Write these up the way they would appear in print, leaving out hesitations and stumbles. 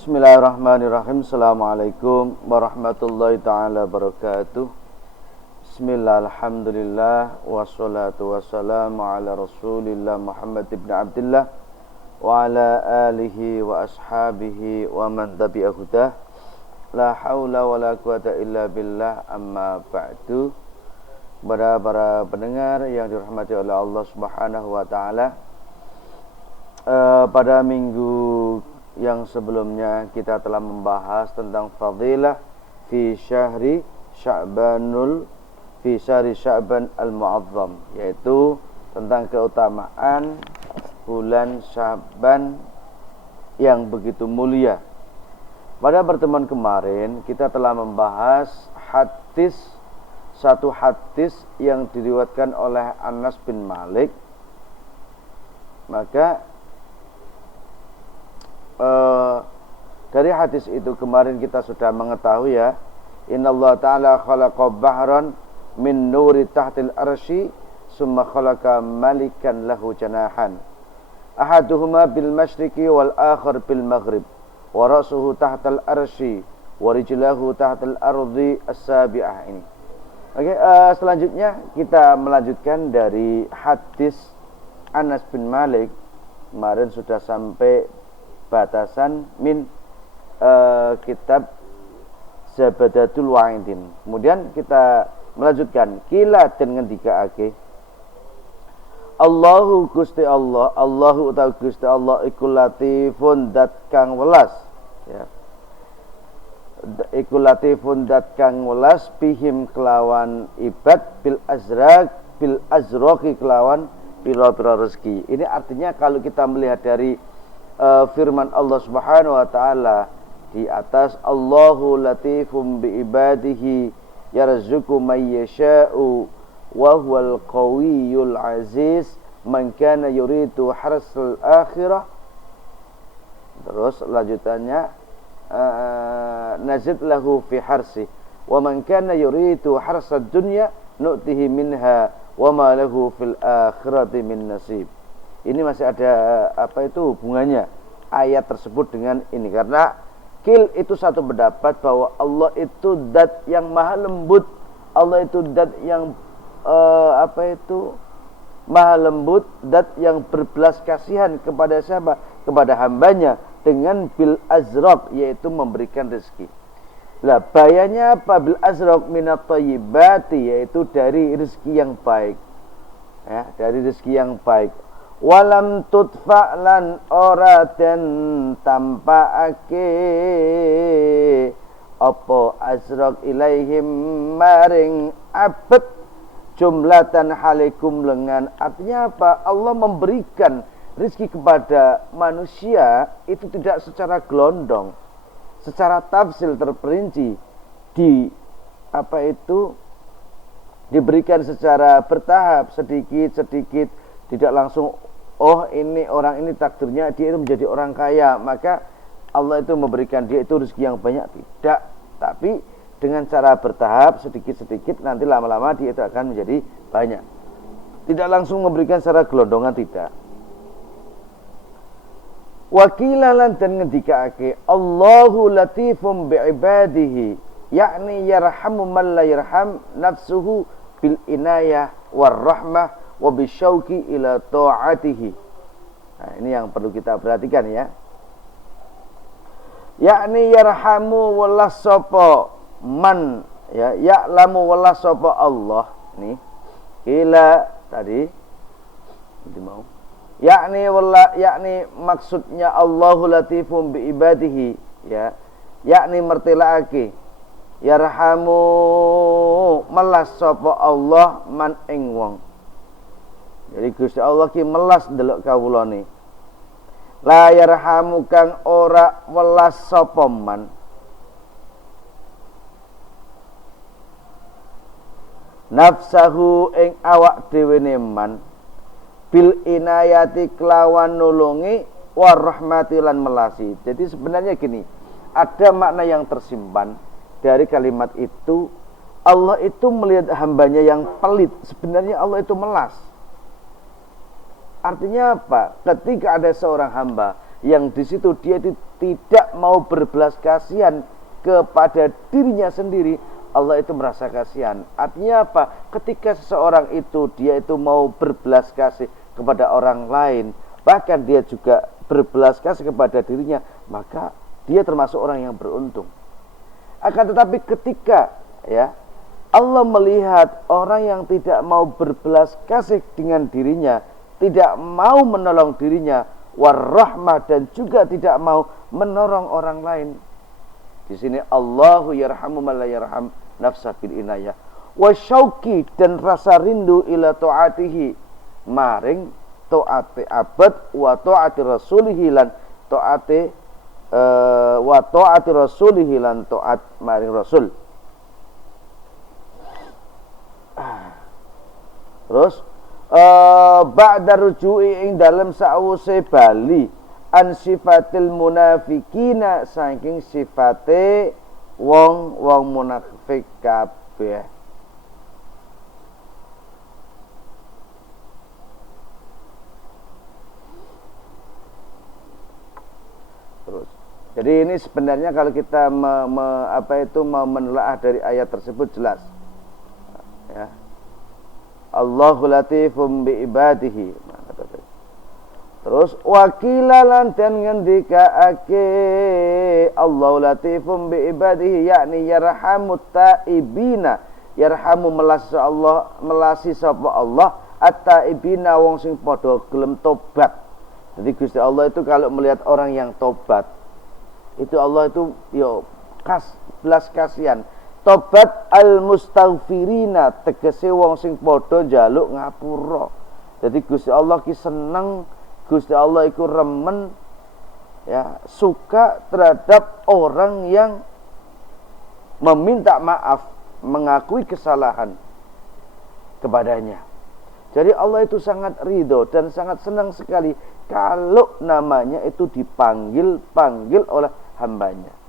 Bismillahirrahmanirrahim. Assalamualaikum warahmatullahi ta'ala wabarakatuh. Bismillah, alhamdulillah, wassalatu wassalamu ala rasulillah Muhammad ibn Abdullah wa ala alihi wa ashabihi wa man tabi'a hudah. La hawla wa la quwata illa billah, amma ba'du. Kepada para pendengar yang dirahmati oleh Allah subhanahu wa ta'ala, pada minggu yang sebelumnya kita telah membahas tentang fadilah fi syahri Sya'ban al-Mu'azzam, yaitu tentang keutamaan bulan Sya'ban yang begitu mulia. Pada pertemuan kemarin kita telah membahas satu hadis yang diriwayatkan oleh Anas bin Malik. Maka dari hadis itu kemarin kita sudah mengetahui ya, innallaha ta'ala khalaqa bahran min nuri tahtil arsy summa khalaqa malikan lahu janahan ahaduhuma bil masyriqi wal akhar bil maghrib wa ra'suhu tahtal arsy wa rijlahu tahtal ardi as-sabi'ah. Ini oke, selanjutnya kita melanjutkan dari hadis Anas bin Malik. Kemarin sudah sampai batasan min kitab Zabadatul Wa'idin. Kemudian kita melanjutkan kila dan ngendikaake Allahu Gusti Allah, Allahu utawi Gusti Allah iku latifun dat kang welas ya. Iku latifun dat kang welas bihim kelawan ibad bil azraqi kelawan pira-pira rezeki. Ini artinya kalau kita melihat dari firman Allah Subhanahu wa taala di atas, Allahu latifum bi ibadihi yarzuqu may yasha'u wa huwal qawiyyul aziz man kana yuridu harsal akhirah. Terus lanjutannya nazid lahu fi harsi wa man kana yuridu harsad dunya nu'tihi minha wa ma lahu fil akhirati min nasib. Ini masih ada hubungannya ayat tersebut dengan ini, karena kil itu satu pendapat bahwa Allah itu zat yang maha lembut, Allah itu zat yang maha lembut, zat yang berbelas kasihan kepada siapa? Kepada hambanya dengan bil azraq, yaitu memberikan rezeki. Lah bayanya apa? Bil azraq minat thayyibati, yaitu dari rezeki yang baik ya, dari rezeki yang baik. Walam tudfa lan ora den tampakake apa azraq ilaihim maring abad jumlatan halikum lengan. Artinya apa? Allah memberikan rezeki kepada manusia itu tidak secara gelondong, secara tafsil terperinci, diberikan secara bertahap, sedikit-sedikit, tidak langsung ini orang ini takdirnya dia itu menjadi orang kaya, maka Allah itu memberikan dia itu rezeki yang banyak. Tidak, tapi dengan cara bertahap, sedikit-sedikit, nanti lama-lama dia itu akan menjadi banyak. Tidak langsung memberikan secara gelondongan, tidak. Wakilalan dan ngendikaake Allahu latifum bi'ibadihi, yakni yarhamu man la yarham nafsuhu bil inayah war rahmah wa bisyauqi ila ta'atihi. Nah, ini yang perlu kita perhatikan ya. Yakni yarhamu walas sapa man ya, ya'lamu walas sapa Allah. Nih. Ila tadi mau. Yakni maksudnya Allahu latifum bi ibadihi ya. Yakni mertelaake yarhamu melas sapa Allah man ing wong. Jadi Gusti Allah ki melas ndelok kawulane. La yarhamu kang ora welas sapa man. Nafsahu ing awak dhewene man bil inayati kelawan nulungi war rahmati lan melasi. Jadi sebenarnya gini, ada makna yang tersimpan dari kalimat itu. Allah itu melihat hambanya yang pelit, sebenarnya Allah itu melas. Artinya apa? Ketika ada seorang hamba yang di situ dia tidak mau berbelas kasihan kepada dirinya sendiri, Allah itu merasa kasihan. Artinya apa? Ketika seseorang itu dia itu mau berbelas kasih kepada orang lain, bahkan dia juga berbelas kasih kepada dirinya, maka dia termasuk orang yang beruntung. Akan tetapi ketika ya Allah melihat orang yang tidak mau berbelas kasih dengan dirinya, tidak mau menolong dirinya, warahmah, dan juga tidak mau menolong orang lain. Di sini Allahu yarhamu man la yarham nafsa bil inayah. Wa syauqi, dan rasa rindu ila taatihi, maring taati abad wa taati rasulihi lan taati wa taati rasulihi lan taat maring rasul. Terus ba'da ruju'i ing dalem sawuse bali an sifatil munafikina, saking sifate wong munafik kabeh. Terus jadi ini sebenarnya kalau kita mau menelaah dari ayat tersebut jelas ya. Allahu latifum bi ibadihi. Terus wakilalan dan ngendikaake Allahu latifum bi ibadihi, yakni yarhamut taibina, yarhamu melasi sapa Allah at-taibina, wong sing padha gelem tobat. Jadi Gusti Allah itu kalau melihat orang yang tobat, itu Allah itu belas kasihan. Tobat al-mustaghfirina, tegese wong sing padha njaluk ngapura. Jadi Gusti Allah ki seneng, Gusti Allah iku remen ya, suka terhadap orang yang meminta maaf, mengakui kesalahan kepadanya. Jadi Allah itu sangat ridho dan sangat senang sekali kalau namanya itu dipanggil oleh hambanya.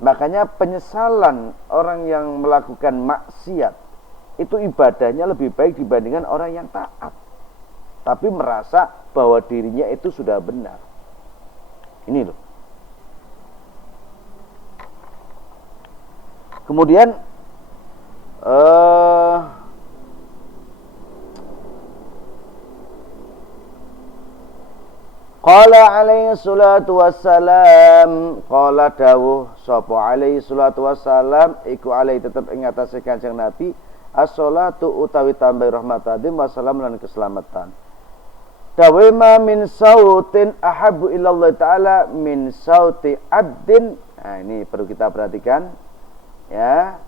Makanya penyesalan orang yang melakukan maksiat itu ibadahnya lebih baik dibandingkan orang yang taat, tapi merasa bahwa dirinya itu sudah benar. Ini loh. Kemudian qala alaihi salatu wassalam, qala dawuh sapa alaihi salatu wassalam, iku alaihi tetep ing atase Kanjeng Nabi, as-salatu utawi tambah rahmatadim wassalam lan keselamatan. Dawe ma min sautin ahabbu ilallah ta'ala min sauti abdin. Nah, ini perlu kita perhatikan ya.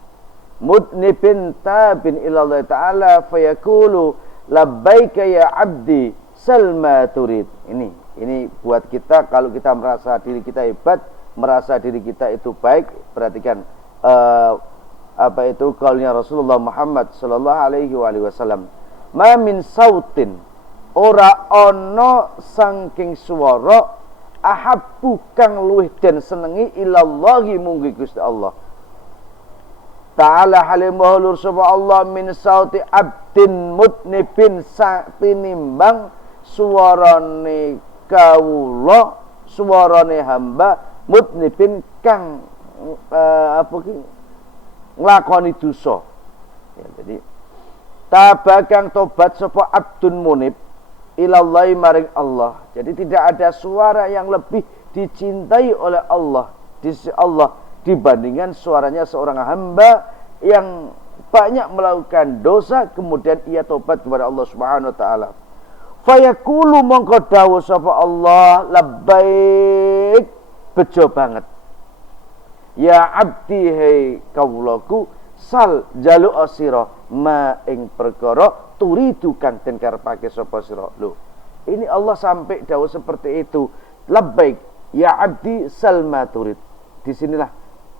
Mudnibin tabin ilallah ta'ala fayaqulu labbaika ya abdi salma turid. Ini buat kita, kalau kita merasa diri kita hebat, merasa diri kita itu baik, perhatikan apa itu qaulnya Rasulullah Muhammad sallallahu alaihi wasallam. Ma min sautin, ora ana saking swara ahabbu kang luwih den senengi ilallahi munggi Gusti Allah Ta'ala halimahulur sapa Allah min sauti abdin mutnibin tinimbang suarane kawula, suarane hamba mutnibin kang nglakoni dosa. Ya, jadi tabakang tobat sapa abdun munib ilallahi maring Allah. Jadi tidak ada suara yang lebih dicintai oleh Allah di sisi Allah dibandingkan suaranya seorang hamba yang banyak melakukan dosa kemudian ia tobat kepada Allah Subhanahu wa taala. Fayaqulu mongko dawuh sapa Allah, labbaik, bejo banget. Ya abdi hei kawulaku, sal jaluk sira ma ing perkara turidu kang den karepake sapa sira. Lho, ini Allah sampai dawuh seperti itu. Labbaik ya abdi sal ma turid. Disinilah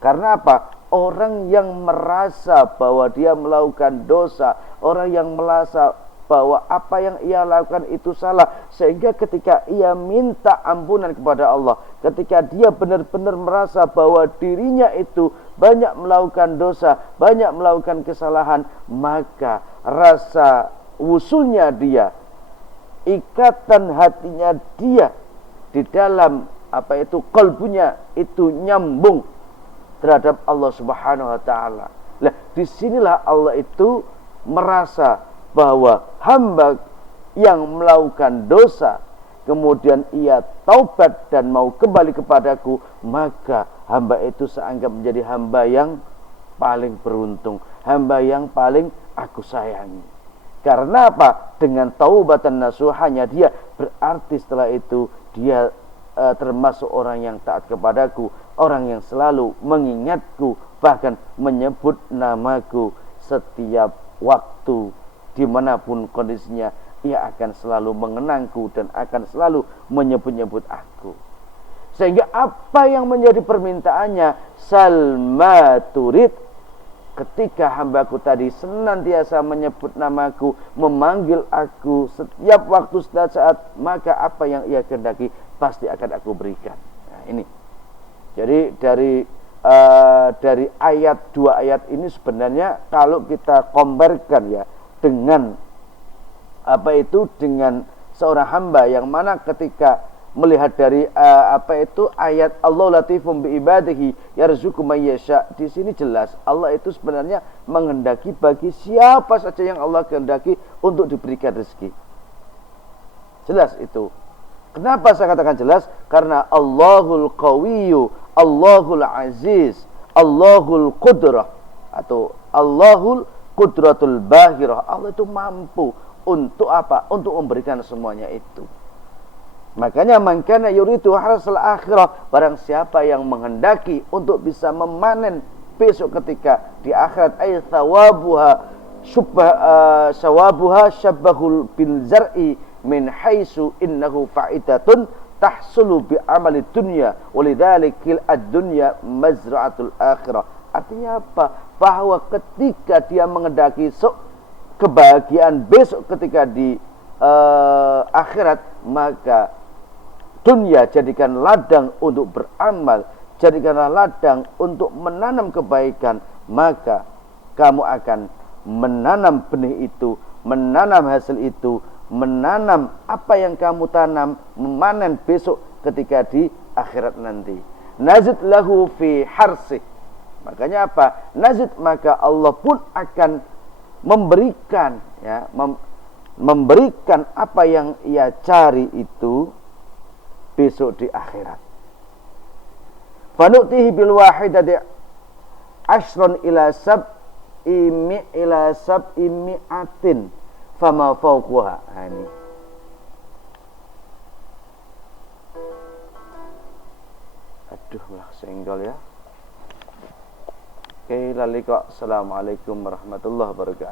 karena apa? Orang yang merasa bahwa dia melakukan dosa, orang yang merasa bahwa apa yang ia lakukan itu salah, sehingga ketika ia minta ampunan kepada Allah, ketika dia benar-benar merasa bahwa dirinya itu banyak melakukan dosa, banyak melakukan kesalahan, maka rasa wusulnya dia, ikatan hatinya dia di dalam kalbunya itu nyambung terhadap Allah Subhanahu wa taala. Lah, disinilah Allah itu merasa bahwa hamba yang melakukan dosa kemudian ia taubat dan mau kembali kepadaku, maka hamba itu seanggap menjadi hamba yang paling beruntung, hamba yang paling aku sayangi. Karena apa? Dengan taubatan nasuhanya dia berarti setelah itu dia termasuk orang yang taat kepadaku, orang yang selalu mengingatku, bahkan menyebut namaku setiap waktu, dimanapun kondisinya, ia akan selalu mengenangku dan akan selalu menyebut-nyebut aku. Sehingga apa yang menjadi permintaannya, salma turid, ketika hambaku tadi senantiasa menyebut namaku, memanggil aku setiap waktu, setiap saat, maka apa yang ia kehendaki pasti akan aku berikan. Nah, ini. Jadi dari dua ayat ini sebenarnya kalau kita komparkan ya dengan dengan seorang hamba yang mana ketika melihat dari ayat Allah latifum bi ibadihi yarzuqu may yasha, di sini jelas Allah itu sebenarnya menghendaki bagi siapa saja yang Allah kehendaki untuk diberikan rezeki. Jelas itu. Kenapa saya katakan jelas? Karena Allahul Qawiyyu, Allahul Aziz, Allahul Qudrah, atau Allahul Qudratul Bahirah. Allah itu mampu untuk apa? Untuk memberikan semuanya itu. Makanya man kana yuridu harsal akhirah, barang siapa yang menghendaki untuk bisa memanen besok ketika di akhirat, ay thawabuha syabbahul bil zar'i min haitsu innahu fa'idatun tahsulu bi amali dunya walidzalikil ad-dunya mazra'atul akhirah. Artinya apa? Bahwa ketika dia menghendaki kebahagiaan besok ketika di akhirat, maka dunia jadikan ladang untuk beramal, jadikanlah ladang untuk menanam kebaikan, maka kamu akan menanam benih itu, menanam hasil itu, menanam apa yang kamu tanam, memanen besok ketika di akhirat nanti. Nazid lahu fi harsih. Makanya apa? Nazid, maka Allah pun akan memberikan ya, memberikan apa yang ia cari itu besok di akhirat. Fanu'tihi bil wahidati ashron ila sab'i mi'atin fama fawquha. Ini. Aduh lah senggol ya. Oke, lalu kok. Assalamualaikum warahmatullahi wabarakatuh.